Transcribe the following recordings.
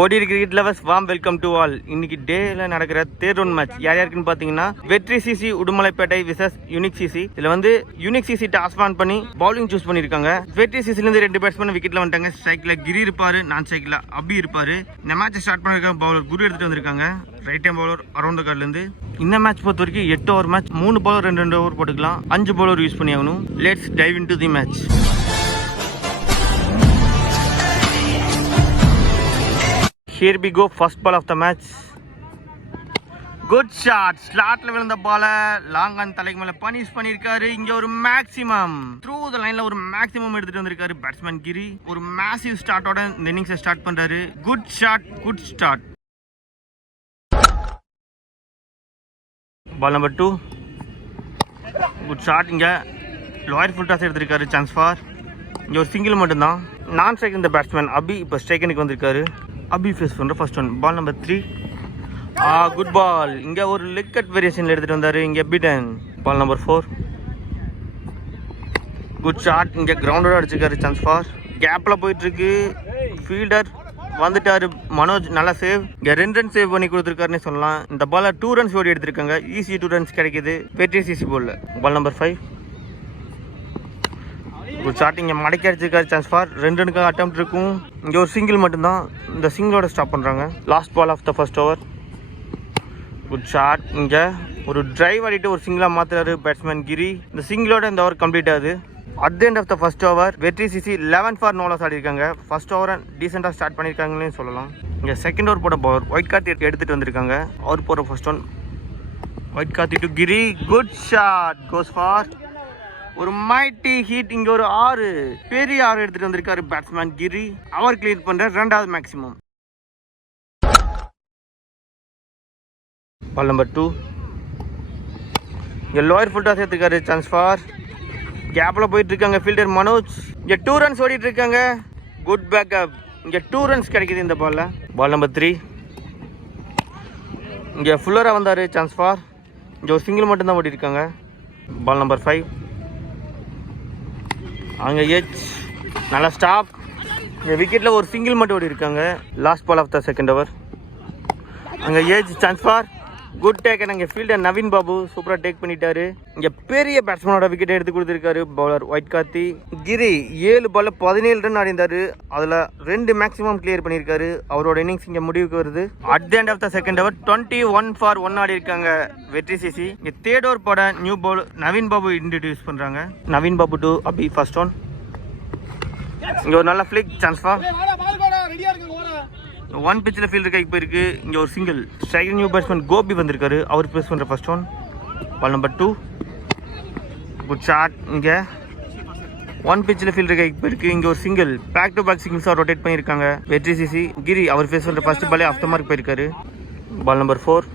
ஓடி cricket lovers வாம் welcome to all இன்னைக்கு டேல நடக்கிற தேர்ட் ரவுண்ட் மேட்ச் யார் யாருக்குன்னு பாத்தீங்கன்னா Vetri CC Udumalaipettai versus Unique CC இதுல வந்து யூனிக் சிசி டாஸ் ஆன் பண்ணி பவுலிங் சூஸ் பண்ணிருக்காங்க வெற்றி சிசில இருந்து ரெண்டு பேட்ஸ்மேன் விக்கெட்ல வந்துட்டாங்க. ஸ்ட்ரைக்ல கிரி இருப்பாரு நான் ஸ்ட்ரைக்ல அபி இருப்பாரு. இந்த மேட்ச் ஸ்டார்ட் பண்ணிருக்காங்க பவுலர் குரு எடுத்துட்டு வந்திருக்காங்க. ரைட் டைம் பவுலர் அரௌண்ட் கார்ட்ல இருந்து. இந்த மேட்ச் பொறுத்த வரைக்கும் எட்டு ஓவர் மேட்ச் மூணு பவுலர் ரெண்டு ரெண்டு ஓவர் போட்டுக்கலாம். அஞ்சு பவுலர் யூஸ் பண்ணி ஆகணும் let's dive into the match here we go first ball of the match good shot ஸ்லாட்ல விழுந்த பால லாங் ஆன் தலைக்கு மேல பனிஷ் பண்ணிருக்காரு இங்க ஒரு மேக்ஸிமம் த்ரூ த லைன்ல ஒரு மேக்ஸிமம் எடுத்துட்டு வந்திருக்காரு பேட்ஸ்மேன் கிரி. ஒரு மேசிவ் ஸ்டார்ட்டோட இந்த இன்னிங்ஸை ஸ்டார்ட் பண்றாரு. Good shot good start ball number two good shot இங்க லாயர் ஃபுல் டாஸ் எடுத்திருக்காரு சான்ஸ் ஃபார் இங்க ஒரு சிங்கிள் மட்டும்தான். நான் ஸ்ட்ரைக் இந்த பேட்ஸ்மேன் அபி இப்போ ஸ்ட்ரைக்கனுக்கு வந்திருக்காரு. அபி ஃபேஸ் பண்ணுற first one ball number three ah good ball இங்கே ஒரு லெக் கட் வேரியேஷனில் எடுத்துகிட்டு வந்தார். இங்கே beaten ball number four good shot இங்கே கிரவுண்டோட அடிச்சிருக்காரு சான்ஸ் ஃபார் கேப்பில் போயிட்டுருக்கு. ஃபீல்டர் வந்துட்டாரு. மனோஜ் நல்லா சேவ் இங்கே ரெண்டு ரன் சேவ் பண்ணி கொடுத்துருக்காருன்னு சொல்லலாம். இந்த பால்ல டூ ரன்ஸ் ஓடி எடுத்திருக்காங்க. ஈஸி டூ ரன்ஸ் கிடைக்குது. Vetri CC போல்ல ball number five good shot இங்கே மடக்கி அடிச்சிருக்காரு சான்ஸ் ஃபார் ரெண்டு ரனுக்காக அட்டம் இருக்கும். இங்கே ஒரு சிங்கிள் மட்டும்தான். இந்த சிங்கிளோட ஸ்டாப் பண்ணுறாங்க last ball of the first over good shot இங்கே ஒரு டிரைவ் ஆடிட்டு ஒரு சிங்கிளாக மாற்றுறாரு பேட்ஸ்மேன் கிரி. இந்த சிங்கிளோட இந்த ஓவர் கம்ப்ளீட் ஆகுது. At end of the first over Vetri CC eleven for no loss ஆடிருக்காங்க first ஓவரை டீசெண்டாக ஸ்டார்ட் பண்ணியிருக்காங்கன்னு சொல்லலாம். இங்கே செகண்ட் ஓவர் போட பவர் ஒயிட் கார்த்தி எடுத்துகிட்டு வந்திருக்காங்க. அவர் போகிற first one white Karthi to Giri good shot goes for ஒரு மைட்டி ஹீட் இங்க ஒரு ஆறு பெரிய ஆறு எடுத்துட்டு வந்திருக்காரு பேட்ஸ்மேன் கிரி. அவர் கிளியர் பண்ற ரெண்டாவது மேக்ஸிமம் பால் நம்பர் டூ இங்க லோயர் ஃபுல் சேர்த்துருக்காரு சான்ஸ் ஃபார் கேப்ல போயிட்டு இருக்காங்க ஃபீல்டர் மனோஜ் இங்க டூ ரன்ஸ் ஓடிட்டு இருக்காங்க குட் பேக்கப் இங்க டூ ரன்ஸ் கிடைக்குது இந்த பால்ல பால் நம்பர் த்ரீ இங்கே ஃபுல்லராக வந்தார் சான்ஸ் ஃபார் இங்கே ஒரு சிங்கிள் மட்டும்தான் ஓடிருக்காங்க பால் நம்பர் ஃபைவ் அங்கே எச் நல்லா ஸ்டாப் இந்த விக்கெட்டில் ஒரு சிங்கிள் மட்டும் ஓடி இருக்காங்க last ball of the second over அங்கே edge chance for good take எங்கள் ஃபீல்டர் நவீன் பாபு சூப்பராக டேக் பண்ணிட்டாரு. இங்கே பெரிய பேட்ஸ்மேனோட விக்கெட் எடுத்து கொடுத்துருக்காரு பவுலர் ஒயிட் கார்த்தி கிரி ஏழு பால்ல பதினேழு ரன் அடைந்தார் அதில் ரெண்டு மேக்ஸிமம் கிளியர் பண்ணியிருக்காரு. அவரோட இன்னிங்ஸ் இங்கே முடிவுக்கு வருது. At the end of the second over twenty one for one ஆடி இருக்காங்க வெற்றி சிசி. இங்கே தேர்ட் ஓவர் போட new bowler Naveen Babu introduce பண்ணுறாங்க Naveen Babu to Abhi first one இங்கே ஒரு நல்ல ஃபிளிக் சான்ஸ்ஃபார் ஒன் பிச்சில் ஃபீல்டர் கைக்கு போயிருக்கு இங்கே ஒரு single striker new batsman Gopi வந்திருக்காரு. அவர் பேஸ் பண்ணுற first one ball number two good shot இங்கே. ஒன் பிச்சில் ஃபீல்டர் கைக்கு போயிருக்கு இங்கே ஒரு சிங்கிள் பேக் டு பேக் சிங்கிள்ஸாக ரொட்டேட் பண்ணியிருக்காங்க வெற்றி சிசி கிரி அவர் ஃபேஸ் பண்ணுற ஃபர்ஸ்ட் பாலே ஆஃப் த மார்க் போயிருக்காரு. பால் நம்பர் ஃபோர்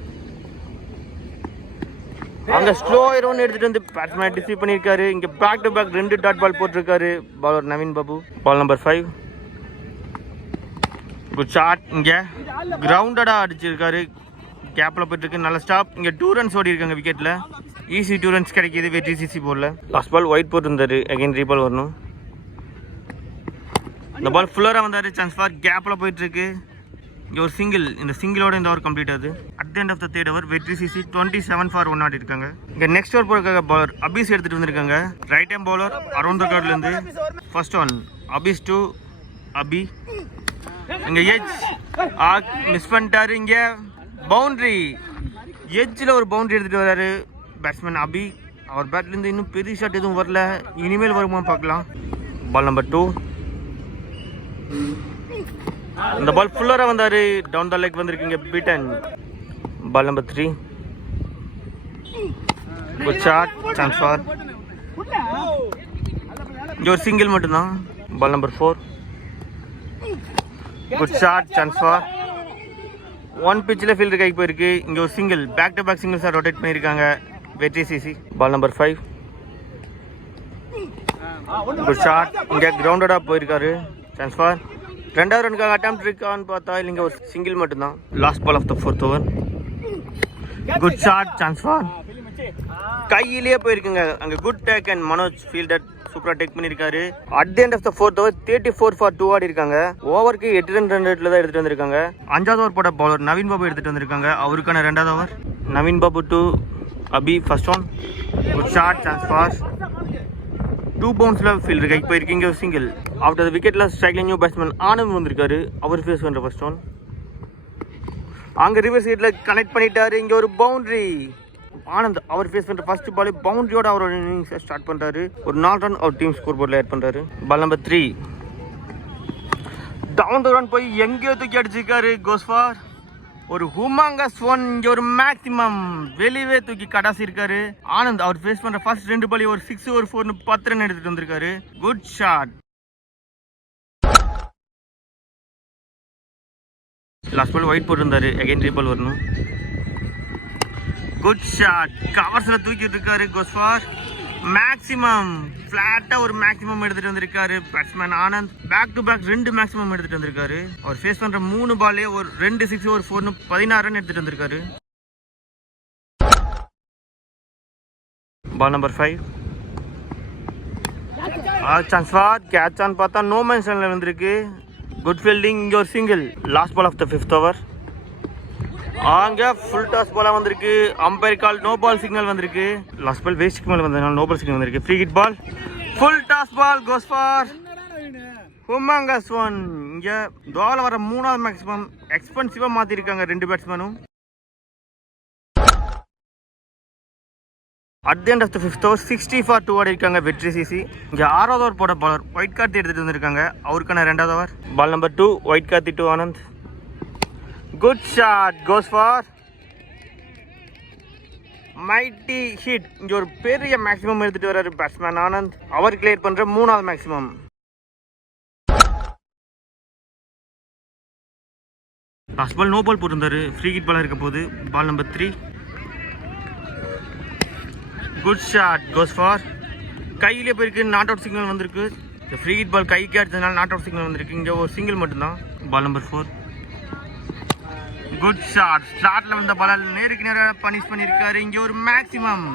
அங்க ஸ்லோ ரன் எடுத்துட்டு வந்து பேட்ஸ்மேன் டிசீவ் பண்ணியிருக்காரு இங்க பேக் டு பேக் ரெண்டு டாட் பால் போட்டிருக்காரு. Bowler Naveen Babu. Ball number five good shot இங்கே கிரவுண்டடாக அடிச்சிருக்காரு. கேப்பில் போயிட்டுருக்கு நல்ல ஸ்டாப் இங்கே டூ ரன்ஸ் ஓடி இருக்காங்க விக்கெட்டில் ஈஸி டூ ரன்ஸ் கிடைக்கிது. வெற்றி சிசி போர்ல லாஸ்ட் பால் ஒயிட் போட்டுருந்தாரு. அகைன் ரீபால் வரணும். இந்த பால் ஃபுல்லராக வந்தார். சான்ஸ் ஃபார் கேப்பில் போயிட்டுருக்கு இங்கே ஒரு சிங்கிள் இந்த சிங்கிளோட இந்த ஓவர் கம்ப்ளீட் ஆகுது. At end of the third over Vetri CC twenty seven for one ஆடி இருக்காங்க. இங்கே நெக்ஸ்ட் ஓவர் போகிறக்காக பவுலர் அபிஸ் எடுத்துகிட்டு வந்திருக்காங்க. Right arm bowler around the கார்ட்லேருந்து first one Abhis to Abhi இங்க எஜ் மிஸ் பண்ணிட்டாரு இங்க. பவுண்ட்ரி எஜ்ஜில் ஒரு பவுண்டரி எடுத்துகிட்டு வராரு. பேட்ஸ்மேன் அபி. அவர் பேட்லேருந்து இன்னும் பெரிய ஷாட் எதுவும் வரல. இனிமேல் வருமா பார்க்கலாம். பால் நம்பர் டூ இந்த பால் ஃபுல்லராக வந்தார். டவுன் த லெக் வந்திருக்கீங்க beaten ball number three good shot chance for இங்கே ஒரு சிங்கிள் மட்டும்தான். Ball number four good shot chance for one பிச்சில் ஃபீல்டர் கைக்கு போயிருக்கு. இங்கே ஒரு சிங்கிள் பேக் டு பேக் சிங்கிள்ஸாக ரொட்டேட் பண்ணியிருக்காங்க. Vetri CC. Ball number five good shot இங்கே கிரவுண்டடாக போயிருக்காரு. சான்ஸ் ஃபார் ரெண்டாவது ரனுக்காக அட்டம் இருக்கான்னு பார்த்தா இல்லைங்க ஒரு சிங்கிள் மட்டும்தான். Last ball of the fourth over good shot chance for கையிலேயே போயிருக்குங்க. அங்கே good take and Manoj fielder சூப்பரா டேக் பண்ணிருக்காரு. At the end of the fourth over thirty four for two ஆடி இருக்காங்க ஓவருக்கு எட்டு ரன் ரன் ரேட்ல தான் எடுத்துட்டு வந்திருக்காங்க. அஞ்சாவது ஓவர் போட பவுலர் நவீன் பாபு எடுத்துட்டு வந்திருக்காங்க. அவருக்கான ரெண்டாவது over Naveen Babu to Abhi first one good short chance for two பவுன்ஸ்ல field இருக்கு போயிருக்கீங்க ஒரு சிங்கிள் ஆஃப்டர் த விக்கெட்ல ஸ்ட்ரைக்ல நியூ பேட்ஸ்மேன் ஆனந்த் வந்திருக்காரு. அவர் ஃபேஸ் பண்ற ஃபர்ஸ்ட் ஒன் அங்க ரிவர்ஸ் சைட்ல கனெக்ட் பண்ணிட்டாரு. இங்க ஒரு பவுண்டரி ஆனந்த் அவர் ஃபேஸ் பண்ற ஃபர்ஸ்ட் பாலே பவுண்டரியோட அவரோட இன்னிங்ஸ் ஸ்டார்ட் பண்றாரு. ஒரு நாலு ரன் அவர் டீம் ஸ்கோர் போர்டில் ஆட் பண்றாரு. Ball number three down the run போய் எங்கேயோ தூக்கி அடிச்சிருக்காரு கோஸ்வார் ஒரு ஹுமாங்கஸ் ஒன் இங்க ஒரு மேக்ஸிமம் வெளியவே தூக்கி கடாசி இருக்காரு. ஆனந்த் அவர் ஃபேஸ் பண்ற ஃபர்ஸ்ட் ரெண்டு பாலி ஒரு சிக்ஸ் ஒரு ஃபோர்னு பத்து ரன் எடுத்துட்டு வந்திருக்காரு. Good shot last ball wide போட்டிருந்தாரு. அகைன் ரீபால் வரணும். குட் ஷாட் கவர்ஸில் தூக்கிட்டு இருக்காரு கோஸ்வார் மேக்ஸிமம் ஃப்ளாட்டாக ஒரு மேக்ஸிமம் எடுத்துகிட்டு வந்திருக்காரு batsman Anand back to back ரெண்டு மேக்ஸிமம் எடுத்துகிட்டு வந்திருக்காரு. அவர் ஃபேஸ் பண்ணுற மூணு பாலே ஒரு ரெண்டு சிக்ஸ் ஒரு ஃபோர்னு பதினாறு ரன் எடுத்துகிட்டு வந்திருக்காரு. Ball number five chance for catch on பார்த்தா நோ மென்ஷனில் வந்திருக்கு குட் ஃபீல்டிங் இங்கே ஒரு single last ball of the fifth over ஆங்க ஃபுல் டாஸ் பாலா வந்திருக்கு. Umpire call no ball signal வந்திருக்கு. லாஸ்ட் பால் வேஸ்ட்க்கு மேல வந்ததுனால நோ பால் சிக்னல் வந்திருக்கு. Free hit ball full toss ball goes for humongous one இங்கே தோல வர மூணாவது மேக்ஸிமம் எக்ஸ்பென்சிவா மாற்றிருக்காங்க ரெண்டு பேட்ஸ்மேனும் at the end of the fifth over sixty for two ஆடி இருக்காங்க வெற்றி சிசி. இங்கே ஆறாவது ஓவர் போட பாலர் ஒயிட் கார்த்தி எடுத்துகிட்டு வந்திருக்காங்க. அவருக்கான ரெண்டாவது over ball number two white Karthi to Anand. Good shot goes for mighty hit இங்கே ஒரு பெரிய மேக்ஸிமம் எடுத்துட்டு வர்றாரு பேட்ஸ்மேன் ஆனந்த். அவர் கிளியர் பண்ற மூணாவது maximum last ball no ball போட்டிருந்தாரு. ஃப்ரீ ஹிட் பாலாக இருக்க போது ball number three good shot goes for கையிலே போயிருக்கு நாட் அவுட் சிக்னல் வந்திருக்கு. ஃப்ரீ ஹிட் பால் கைக்கு அடிச்சதுனால நாட் அவுட் சிக்னல் வந்திருக்கு. இங்கே ஒரு சிங்கிள் மட்டும்தான். Ball number four good shot ஸ்டார்ட்ல வந்த பால் நேருக்கு நேராக பனிஷ் பண்ணியிருக்காரு இங்கே ஒரு மேக்ஸிமம்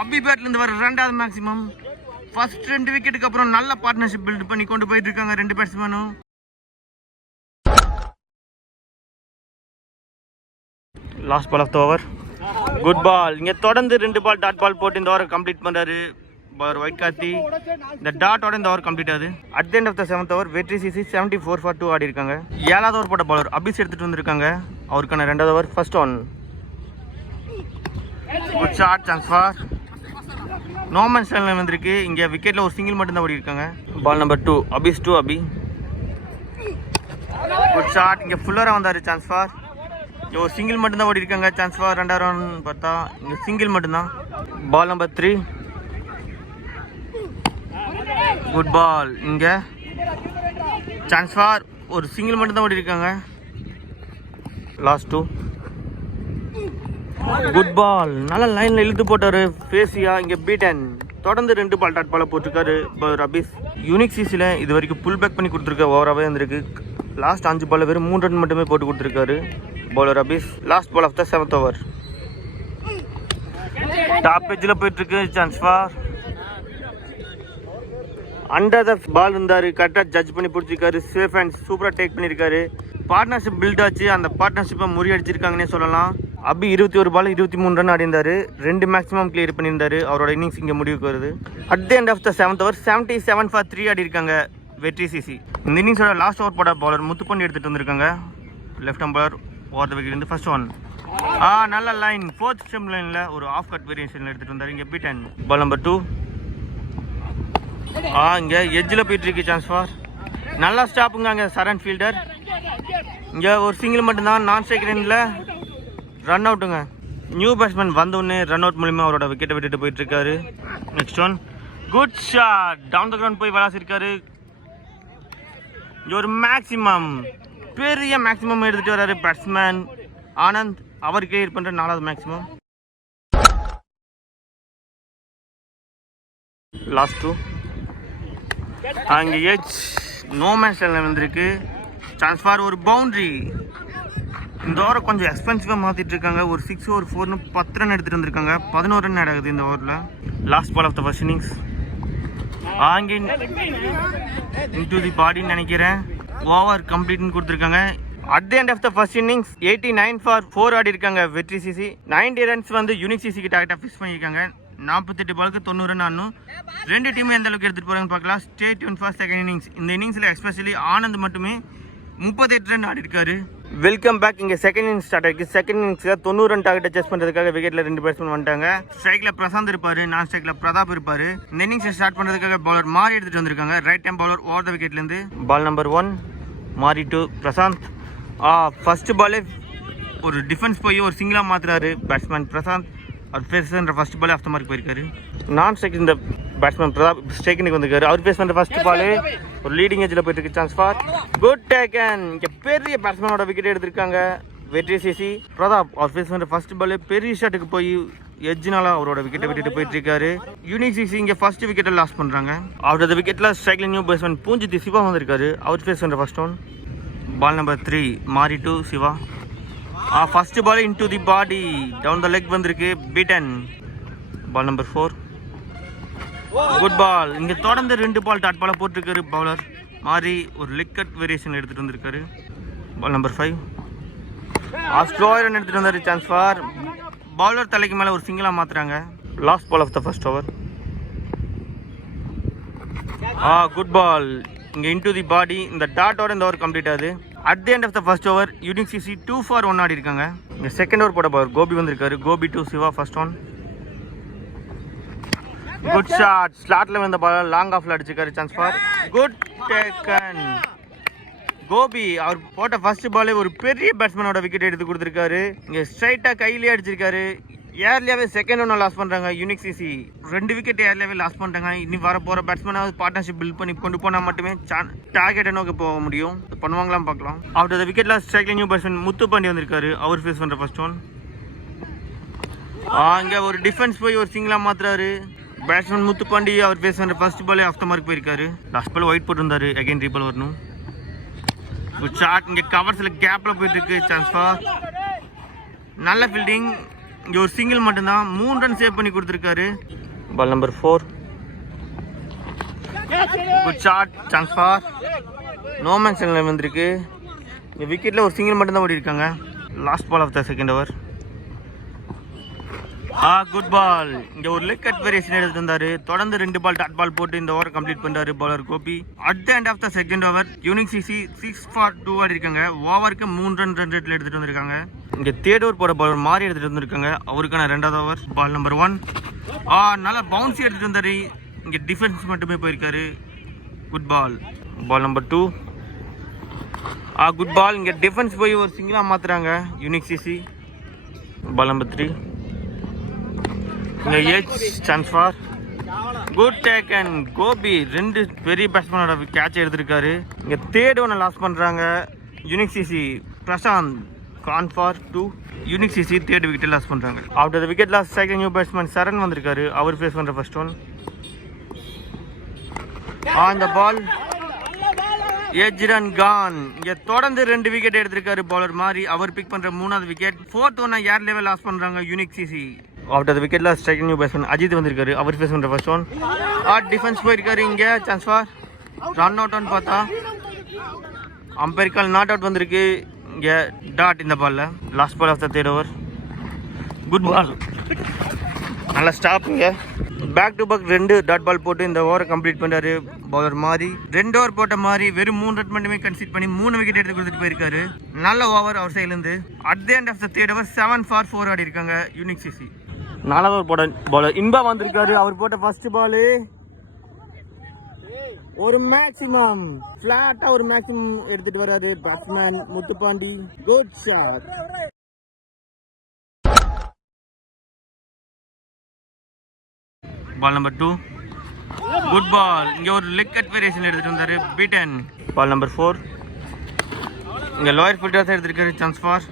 அபி பேட்ல இருந்து வர ரெண்டாவது மேக்ஸிமம் ஃபர்ஸ்ட் ரெண்டு விக்கெட்டுக்கு அப்புறம் நல்ல பார்ட்னர்ஷிப் பில்ட் பண்ணி கொண்டு போயிட்டு இருக்காங்க ரெண்டு பேட்ஸ்மேனும் last ball of the over good ball இங்க தொடர்ந்து ரெண்டு பால் டாட் பால் போட்டு இந்த ஓவர் கம்ப்ளீட் பண்றாரு. பார் ஒயிட் காத்தி இந்த டாட்டோட இந்த ஓவர் கம்ப்ளீட் ஆகுது. At the end of the seventh over Vetri CC seventy four for two ஆடி இருக்காங்க ஏழாவது ஓவர் போட்ட பாலர் அபிஸ் எடுத்துட்டு வந்திருக்காங்க. அவருக்கான ரெண்டாவது over first one good short chance for Noman ஸ்டைலில் வந்திருக்கு. இங்கே விக்கெட்டில் ஒரு சிங்கிள் மட்டும் தான் ஓடி இருக்காங்க ball number two Abhis to Abhi. Good shot இங்கே ஃபுல்லராக வந்தார் சான்ஸ் ஃபார் இங்கே ஒரு சிங்கிள் மட்டும்தான் ஓடி இருக்காங்க சான்ஸ் ஃபார் ரெண்டாயிரம் பார்த்தா இங்கே சிங்கிள் மட்டும்தான். Ball number three good ball இங்கே சான்ஸ் ஃபார் ஒரு சிங்கிள் மட்டும்தான் ஓடிருக்காங்க. லாஸ்ட் டூ குட் பால் நல்ல லைனில் இழுத்து போட்டார் ஃபேஸியா இங்கே பீட்டன் தொடர்ந்து ரெண்டு பால் டாட் பால் போட்டிருக்காரு ரபீஸ். யூனிக் சிசியில் இது வரைக்கும் புல் பேக் பண்ணி கொடுத்துருக்க ஓவராகவே இருந்திருக்கு லாஸ்ட் அஞ்சு பால் வெறும் மூணு ரன் மட்டுமே போட்டு கொடுத்துருக்காரு bowler Rabees. Last ball of the seventh over top பேஜில் போயிட்டுருக்கு chance for under the ball இருந்தார். கரெக்டாக ஜட்ஜ் பண்ணி பிடிச்சிருக்காரு. சேஃப் அண்ட் சூப்பராக டேக் பண்ணியிருக்காரு பார்ட்னர்ஷிப் பில்ட் ஆச்சு. அந்த பார்ட்னர்ஷிப்பை முறியடிச்சிருக்காங்கன்னே சொல்லலாம். அபி இருபத்தி ஒரு பால் இருபத்தி மூணு ரன் ஆடிந்தாரு ரெண்டு மேக்ஸிமம் கிளியர் பண்ணியிருந்தார். அவரோட இன்னிங்ஸ் இங்கே முடிவுக்கு வருது. At the end of the seventh over seventy seven for three ஆடி இருக்காங்க வெற்றி சிசி இந்த இன்னிங்ஸோட லாஸ்ட் ஓவர் போட பாலர் முத்துப்பண்டி எடுத்துட்டு வந்திருக்காங்க. Left amber over the wicket first one ah நல்ல லைன் ஃபோர்த் ஸ்டெம் லைனில் ஒரு ஆஃப் கட் வேரியேஷனில் எடுத்துகிட்டு வந்தார். இங்கே பீட்டன் பால் நம்பர் டூ ஆ இங்கே எஜ்ஜில் போயிட்டுருக்கு சான்ஸ் ஃபார் நல்லா ஸ்டாப்புங்க அங்கே சரண் ஃபீல்டர் இங்கே ஒரு சிங்கிள் மட்டும்தான் நான் ஸ்ட்ரைக் ரன் அவுட்டுங்க நியூ பேட்ஸ்மேன் வந்த ரன் அவுட் மூலிமா அவரோட விக்கெட்டை விட்டுட்டு போயிட்டுருக்காரு. Next one good shot down the ground போய் விளாசிருக்காரு. இங்கே ஒரு மேக்ஸிமம் பெரிய மேக்ஸிமம் எடுத்துகிட்டு வர்றாரு பேட்ஸ்மேன் ஆனந்த். அவர் கிளியர் பண்ணுற நாலாவது மேக்ஸிமம் லாஸ்ட் டூ அங்கே ஏஜ் நோ மேட்ச் வந்திருக்கு. சான்ஸ் ஃபார் ஒரு பவுண்ட்ரி இந்த ஓவரை கொஞ்சம் எக்ஸ்பென்சிவாக மாற்றிட்டு இருக்காங்க ஒரு சிக்ஸ் ஒரு ஃபோர்னு பத்து ரன் எடுத்துகிட்டு வந்திருக்காங்க. பதினோரு ரன் ஆகுது இந்த ஓவரில் last ball of the first innings ஆங்கின் into the பாடின்னு நினைக்கிறேன். ஓவர் கம்ப்ளீட்னு கொடுத்துருக்காங்க. At the end of the first innings eighty nine for four ஆடி இருக்காங்க வெற்றி சிசி நைன்டி ரன்ஸ் வந்து யூனிக் சிசிக்கு டார்கெட்டாக ஃபிக்ஸ் பண்ணியிருக்காங்க. நாற்பத்தெட்டு பாலுக்கு தொண்ணூறு நானும் ரெண்டு டீமும் எந்த அளவுக்கு எடுத்துகிட்டு போகிறாங்கன்னு பார்க்கலாம். ஸ்டேட் யூன் ஃபர்ஸ்ட் செகண்ட் இன்னிங்ஸ் இந்த இன்னிங்ஸில் எஸ்பெஷலி ஆனந்த் மட்டுமே முப்பத்தெட்டு ரன் ஆடி இருக்காரு வெல்கம் பேக் இங்கே செகண்ட் இன்னிங்ஸ் ஸ்டார்ட் ஆயிருக்கு. செகண்ட் இன்னிங்ஸில் தொண்ணூறு ரன் டார்கெட் அட்ஜஸ்ட் பண்ணுறதுக்காக விக்கெட்டில் ரெண்டு பேட்ஸ்மேன் வந்துட்டாங்க. ஸ்ட்ரைக்கில் பிரசாந்த் இருப்பார். நான் ஸ்ட்ரைக்கில் பிரதாப் இருப்பார். இந்த இன்னிங்ஸை ஸ்டார்ட் பண்ணுறதுக்காக பவுலர் மாறி எடுத்துகிட்டு வந்திருக்காங்க. Right arm bowler over the விக்கெட்லேருந்து ball number one Mari to Prashanth. First பாலே ஒரு டிஃபென்ஸ் போய் ஒரு சிங்கிளாக மாற்றுறாரு பேட்ஸ்மேன் பிரசாந்த். அவர் ஃபேஸ் பண்ணுற ஃபஸ்ட் பாலே ஆஃப் த மார்க் போயிருக்காரு. நான் ஸ்ட்ரைக் இந்த பேட்ஸ்மேன் பிரதாப் ஸ்ட்ரைக்கினுக்கு வந்திருக்காரு. அவர் ஃபேஸ் பண்ணுற ஃபஸ்ட் பாலே ஒரு லீடிங் ஏஜில் போயிட்டு இருக்கு. சான்ஸ் ஃபார் குட் டேக்கன் இங்கே பெரிய பேட்ஸ்மேனோட விக்கெட் எடுத்திருக்காங்க. வெற்றி சிசி. பிரதாப் அவர் ஃபேஸ் பண்ணுற ஃபர்ஸ்ட் பாலே பெரிய ஷாட்டுக்கு போய் எஜ்ஜினால அவரோட விக்கெட்டை விட்டுட்டு போயிட்டு இருக்காரு யூனிக் சிசி இங்கே ஃபர்ஸ்ட் விக்கெட்டை லாஸ் பண்ணுறாங்க அவரோட விக்கெட்டில் ஸ்ட்ரைக்கில் நியூ பேட்ஸ்மேன் பூஞ்சித்தி சிவா வந்திருக்காரு. அவர் ஃபேஸ் பண்ணுற first one ball number three Mari to Shiva. First ball into the body down the leg வந்திருக்கு. Beaten ball number four good ball இங்கே தொடர்ந்து ரெண்டு பால் டாட் பாலாக போட்டிருக்காரு பவுலர் மாறி ஒரு லிக்கட் வேரியேஷன் எடுத்துகிட்டு வந்திருக்காரு. Ball number five slower run எடுத்துகிட்டு வந்தார் சான்ஸ் ஃபார் பவுலர் தலைக்கு மேலே ஒரு சிங்கிளாக மாற்றுறாங்க last ball of the first over ah good ball இங்கே இன்டு தி பாடி இந்த டாட்டோட இந்த ஓவர் கம்ப்ளீட் ஆகுது. At the end of the first over unique CC two for one ஆடி இருக்காங்க. இங்கே செகண்ட் ஓவர் போட பவர் கோபி வந்திருக்காரு. Gopi to Siva first one good shot ஸ்லாட்ல வந்த பால் லாங் ஆஃப்ல அடிச்சிருக்காரு chance for good taken Gopi அவர் போட்ட first பாலே ஒரு பெரிய பேட்ஸ்மேனோட விக்கெட் எடுத்து கொடுத்துருக்காரு. இங்கே ஸ்ட்ரைட்டாக கையிலேயே அடிச்சிருக்காரு. ஏர்லியாவே செகண்ட் ஒன்று லாஸ் பண்ணுறாங்க யூனிக் சிசி ரெண்டு விக்கெட் ஏர்லியாவே லாஸ் பண்ணுறாங்க இனி வர போகிற பேட்ஸ்மேனாவது பார்ட்னர்ஷிப் பில்ட் பண்ணி கொண்டு போனால் மட்டுமே டார்கெட்டை நோக்கி போக முடியும். பண்ணுவாங்களாம் பார்க்கலாம். அவரோட விக்கெட்ல ஸ்ட்ரைக்ல நியூ பேட்ஸ்மேன் முத்துப்பாண்டி வந்திருக்காரு. அவர் ஃபேஸ் பண்ணுற ஃபர்ஸ்ட் ஒன் அங்கே ஒரு டிஃபென்ஸ் போய் ஒரு சிங்கிளாக மாத்துறாரு. பேட்ஸ்மேன் முத்துப்பாண்டி அவர் ஃபேஸ் பண்ணுற ஃபர்ஸ்ட் பாலே ஆஃப் த மார்க் போயிருக்காரு. லாஸ்ட் பால் ஒயிட் போட்டிருந்தாரு. அகைன் ரீபால் வரணும். இப்போ ஷாட் இங்கே கவர்ஸில் கேப்பில் போயிட்டு இருக்கு. சான்ஸ் ஃபார் நல்ல ஃபீல்டிங் இங்கே ஒரு சிங்கிள் மட்டும்தான். மூணு ரன் சேவ் பண்ணி கொடுத்துருக்காரு. Ball number four good shot chance for no man சென்னில் வந்திருக்கு. இங்கே விக்கெட்டில் ஒரு சிங்கிள் மட்டும்தான் ஓடி இருக்காங்க last ball of the second over ah good ball இங்க ஒரு லெக் கட் வேரியேஷன் எடுத்து வந்தாரு. தொடர்ந்து ரெண்டு பால் டாட் பால் போட்டு இந்த ஓவர் கம்ப்ளீட் பண்ணாரு bowler Gopi. At the end of the second over unique CC six for two ஆடி இருக்காங்க ஓவருக்கு மூணு ரன் ரெண்டு ரேட்ல எடுத்துட்டு வந்திருக்காங்க. இங்க தேடூர் ஓவர் போட மாறி எடுத்துட்டு வந்திருக்காங்க. அவருக்கான ரெண்டாவது over ball number one ah நல்லா பவுன்ஸி எடுத்துட்டு வந்தாரு. இங்க டிஃபென்ஸ் மட்டுமே போயிருக்காரு. Good ball ball number two ah good ball இங்க டிஃபென்ஸ் போய் ஒரு சிங்கிளா மாத்துறாங்க. Unique CC ball number three இந்த edge chance for good take and Gopi ரெண்டு பெரிய பேட்ஸ்மேனோட கேட்ச் எடுத்திருக்காரு. இங்கே தேர்ட் ஒன்று லாஸ் பண்ணுறாங்க unique CC Prashanth. Gone for two unique CC third wicket loss பண்ணுறாங்க after the wicket loss second new batsman Charan வந்திருக்காரு. அவர் ஃபேஸ் பண்ணுற first one on the ball ஏஜ்ரன் gone இங்கே தொடர்ந்து ரெண்டு விக்கெட் எடுத்திருக்காரு பவுலர் மாதிரி அவர் பிக் பண்ணுற மூணாவது விக்கெட் ஃபோர்த் ஒன்னா யார் லெவல் லாஸ் பண்ணுறாங்க unique CC after wicket loss striking new batsman Ajith வந்திருக்காரு. அவர் ஃபேஸ் பண்ணுற ஃபர்ஸ்ட் ஒன் ஆட் டிஃபென்ஸ் போயிருக்காரு இங்கே chance for run out on பார்த்தா அம்பேர்கால் நாட் அவுட் வந்திருக்கு. இங்கே டாட் இந்த பாலில் last ball of the third over good ball நல்ல ஸ்டாப்புங்க பேக் டு பேக் ரெண்டு டாட் பால் போட்டு இந்த ஓவரை கம்ப்ளீட் பண்ணாரு பவுலர் மாதிரி ரெண்டு ஓவர் போட்ட மாதிரி வெறும் மூணு ரன் மட்டுமே கன்சிட் பண்ணி மூணு விக்கெட் எடுத்து கொடுத்துட்டு போயிருக்காரு. நல்ல ஓவர் அவர் சைட்லேருந்து at the end of the third over seven for four ஆடி இருக்காங்க யூனிக் சிசி நாலாவது ஓவர் போட பாலர் இன்பா வந்திருக்காரு. அவர் போட்ட ஃபர்ஸ்ட் பாலு ஒரு மேக்ஸிமம் பிளாட்டா ஒரு மேக்ஸிமம் எடுத்துட்டு வராது batsman Muthupandi good shot ball number two good ball இங்கே ஒரு லெக் கட் வேரியேஷன் எடுத்துட்டு வந்தாரு. பீட்டன் பால் நம்பர் ஃபோர் இங்கே லோயர் தான் எடுத்திருக்காரு சான்ஸ் ஃபார்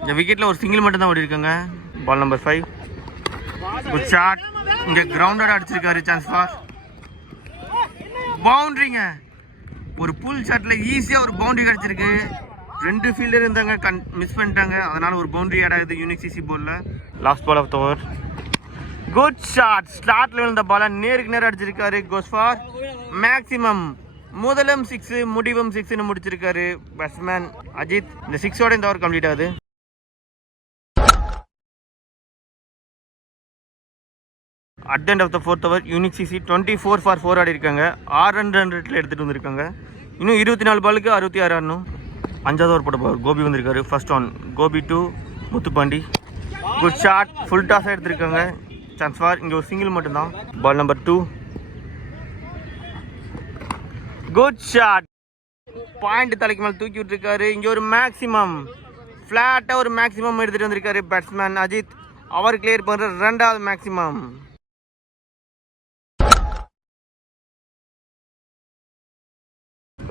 இந்த விக்கெட்டில் ஒரு சிங்கிள் மட்டும் தான் ஓடி இருக்காங்க ball number five good shot இங்கே கிரவுண்டட் அடிச்சிருக்காரு சான்ஸ் ஃபார் பவுண்ட்ரிங்க. ஒரு புல் ஷாட்டில் ஈஸியாக ஒரு பவுண்டரி கிடச்சிருக்கு. ரெண்டு ஃபீல்டர் இருந்தாங்க கன் மிஸ் பண்ணிட்டாங்க. அதனால ஒரு பவுண்டரி ஆட் ஆகுது யூனிக் சிசி போலில் last ball of the over good shot ஸ்லாட்ல விழுந்த பால நேருக்கு நேரம் அடிச்சிருக்காரு கோஸ் ஃபார் மேக்ஸிமம் முதலும் சிக்ஸ் முடிவும் சிக்ஸ்னு முடிச்சிருக்காரு பேட்ஸ்மேன் அஜித் இந்த சிக்ஸோட இந்த ஓவர் கம்ப்ளீட் ஆகுது. At end of the fourth over unique CC twenty four for four ஆடி இருக்காங்க ஆறு ரன் ஹண்ட்ரட்ல எடுத்துகிட்டு வந்திருக்காங்க. இன்னும் இருபத்தி நாலு பாலுக்கு அறுபத்தி ஆறு ஆடணும் அஞ்சாவது ஓவர் போட்ட போவார் கோபி வந்திருக்காரு. First one Gopi to Muthupandi. Good shot full டாஸாக எடுத்திருக்காங்க. சான்ஸ் ஃபார் இங்கே ஒரு சிங்கிள் மட்டும்தான். Ball number two good shot point தலைக்கு மேலே தூக்கி விட்டுருக்காரு. இங்கே ஒரு மேக்ஸிமம் ஃப்ளாட்டாக ஒரு மேக்ஸிமம் எடுத்துகிட்டு வந்திருக்காரு பேட்ஸ்மேன் அஜித். அவர் கிளியர் பண்ணுற ரெண்டாவது maximum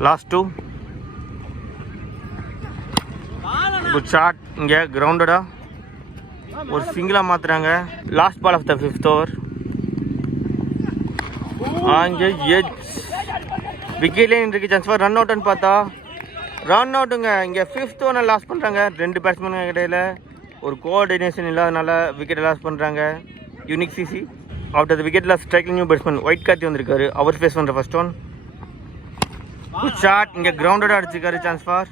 last two good shot இங்கே கிரவுண்டடா ஒரு சிங்கிளாக மாற்றுறாங்க last ball of the fifth over அங்கே எஜ் விக்கெட்லேயே இருக்கு சான்ஸ் ஃபார் ரன் அவுட்னு பார்த்தா. ரன் அவுட்டுங்க இங்கே ஃபிஃப்த் ஓவர் லாஸ் பண்ணுறாங்க ரெண்டு பேட்ஸ்மேனுங்க இடையில. ஒரு கோஆர்டினேஷன் இல்லாதனால விக்கெட்டை லாஸ் பண்ணுறாங்க unique CC after the wicket striking new batsman white Karthi வந்திருக்காரு. அவர் ஃபேஸ் பண்ணுற ஃபர்ஸ்ட் ஒன் குட் ஷாட் இங்கே கிரவுண்டடாக அடிச்சிருக்காரு சான்ஸ் ஃபார்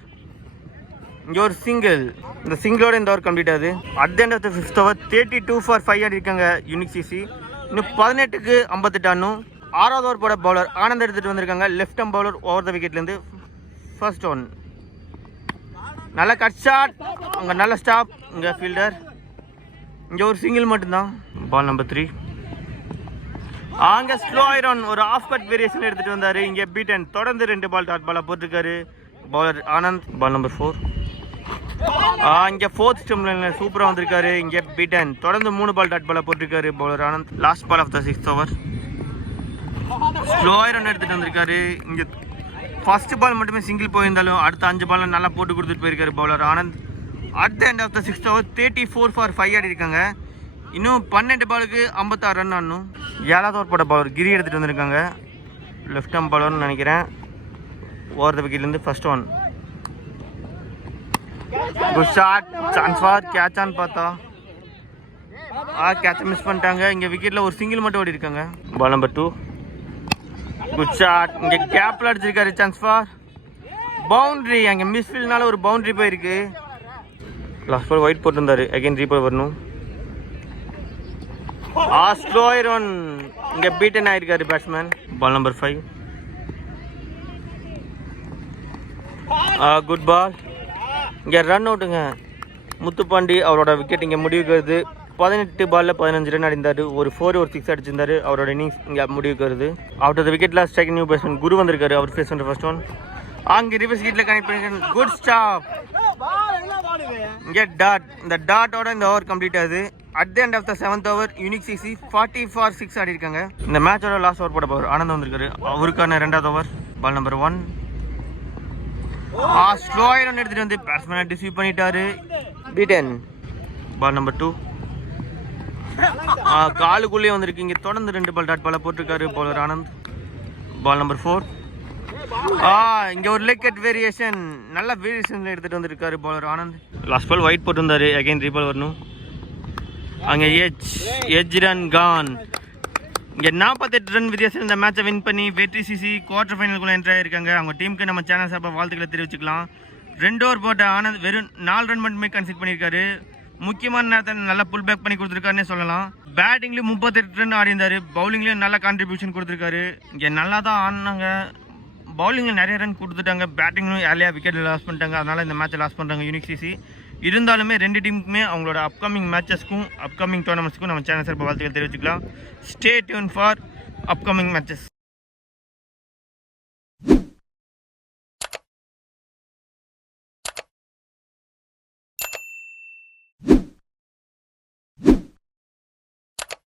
இங்கே ஒரு சிங்கிள் இந்த சிங்கிளோட இந்த ஓவர் கம்ப்ளீட் ஆகுது. At the end of the fifth over thirty two for five ஆடிருக்காங்க unique CC இன்னும் பதினெட்டுக்கு ஐம்பத்தெட்டு ஆடணும் ஆறாவது ஓவர் போட பவுலர் ஆனந்த் எடுத்துகிட்டு வந்திருக்காங்க. Left arm bowler over the விக்கெட்லேருந்து first one நல்ல கட் ஷாட் அங்கே நல்ல ஸ்டாப் இங்கே ஃபீல்டர் இங்கே ஒரு சிங்கிள் மட்டும்தான். பால் நம்பர் த்ரீ அங்கே ஸ்லோ ஐரான் ஒரு ஆஃப் கட் வேரியேஷன் எடுத்துகிட்டு வந்தார். இங்கே பீட்டன் தொடர்ந்து ரெண்டு பால் டாட் பாலாக போட்டிருக்காரு. Bowler Anand ball number four இங்கே ஃபோர்த் ஸ்டம்ல சூப்பராக வந்திருக்காரு. இங்கே பீட்டன் தொடர்ந்து மூணு பால் டாட் பாலாக போட்டிருக்காரு bowler Anand. Last ball of the sixth over slow run எடுத்துகிட்டு வந்திருக்காரு. இங்கே ஃபர்ஸ்ட் பால் மட்டுமே சிங்கிள் போயிருந்தாலும் அடுத்த அஞ்சு பால் நல்லா போட்டு கொடுத்துட்டு போயிருக்காரு bowler Anand. At the end of the sixth over thirty four for five ஆடி இருக்காங்க இன்னும் பன்னெண்டு பாலுக்கு ஐம்பத்தாறு ரன் ஆடணும். ஏழாவது ஓவர் போட்ட பாலர் கிரி எடுத்துகிட்டு வந்திருக்காங்க. லெஃப்ட் ஆம் பாலர்னு நினைக்கிறேன். Over the விக்கெட்லேருந்து first one good shot chance for கேட்சான்னு பார்த்தா. ஆ கேட்சை மிஸ் பண்ணிட்டாங்க. இங்கே விக்கெட்டில் ஒரு சிங்கிள் மட்டும் ஓடி இருக்காங்க ball number two good shot இங்கே கேப்பில் அடிச்சிருக்காரு சான்ஸ் ஃபார் பவுண்ட்ரி அங்கே மிஸ்ஃபீல்ட்னால ஒரு பவுண்ட்ரி போயிருக்கு. லாஸ்ட் பால் ஒயிட் போட்டிருந்தாரு. அகைன் ரீபால் வரணும். ஆ ஸ்லோ ஒன் இங்கே பீட்டன் ஆயிருக்காரு batsman ball number five good ball இங்கே ரன் அவுட்டுங்க முத்துப்பாண்டி அவரோட விக்கெட் இங்கே முடிவுக்கிறது. பதினெட்டு பாலில் பதினஞ்சு ரன் அடிந்தார். ஒரு ஃபோர் ஒரு சிக்ஸ் அடிச்சிருந்தார். அவரோட இன்னிங்ஸ் இங்கே முடிவுக்கிறது. வருது after the wicket last strike new batsman Guru வந்திருக்காரு. அவர் ஃபேஸ் பண்ணுற ஃபர்ஸ்ட் ஒன் அங்கே ரிவர்ஸ் கிட்டில் கனெக்ட் பண்ணிருக்கேன் குட் ஸ்டாப் இங்கே டாட் இந்த டாட்டோட இந்த ஓவர் கம்ப்ளீட் ஆகுது. At the end of the seventh over unique சிக்ஸி forty for six ஆடி இருக்காங்க இந்த மேட்சோட லாஸ்ட் ஓவர் போட போவர் ஆனந்த் வந்திருக்காரு. அவருக்கான ரெண்டாவது over ball number one ah slow run எடுத்துட்டு வந்து பேட்ஸ்மேனை டிசீவ் பண்ணிட்டாரு. பீட்டன் பால் நம்பர் டூ காலுக்குள்ளேயே வந்திருக்கு. இங்கே தொடர்ந்து ரெண்டு பால் டாட் பாலை போட்டிருக்காரு bowler Anand. Ball number four ah இங்கே ஒரு லெக் அட் வேரியேஷன் நல்ல வேரியேஷன் எடுத்துகிட்டு வந்திருக்காரு bowler Anand. Last ball wide போட்டிருந்தாரு அகைன் ரீபால் வரணும். அங்கே எஜ் எஜ் ரன் கான் இங்கே நாற்பத்தெட்டு ரன் வித்தியாசம் இந்த மேட்சை வின் பண்ணி வெற்றி சிசி குவார்டர் ஃபைனலுக்குள்ளே என்ட்ரி ஆயிருக்காங்க. அவங்க டீமுக்கு நம்ம சேனல் சார்பாக வாழ்த்துக்களை தெரிவிச்சுக்கலாம். ரெண்டு ஓவர் போட்ட ஆனந்த் வெறும் நாலு ரன் மட்டுமே கன்சிட் பண்ணியிருக்காரு. முக்கியமான நேரத்தில் நல்லா புல் பேக் பண்ணி கொடுத்துருக்காருன்னே சொல்லலாம். பேட்டிங்லேயும் முப்பத்தெட்டு ரன் ஆடிருந்தாரு பவுலிங்லேயும் நல்ல கான்ட்ரிபியூஷன் கொடுத்துருக்காரு. இங்கே நல்லா தான் ஆடினாங்க. பவுலிங்கில் நிறைய ரன் கொடுத்துட்டாங்க. பேட்டிங்கும் ஏர்லியாக விக்கெட் லாஸ் பண்ணிட்டாங்க. அதனால் இந்த மேட்ச்சை லாஸ் பண்ணுறாங்க யூனிக் சிசி இருந்தாலுமே ரெண்டு டீமுக்குமே அவங்களோட அப்கமிங் மேட்சஸ்க்கும் அப்கமிங் டோர்னமெண்ட்ஸ்க்கும் நம்ம சேனல் சார்பாக வாழ்த்துக்கள் தெரிவிச்சுக்கலாம். Stay tune for upcoming matches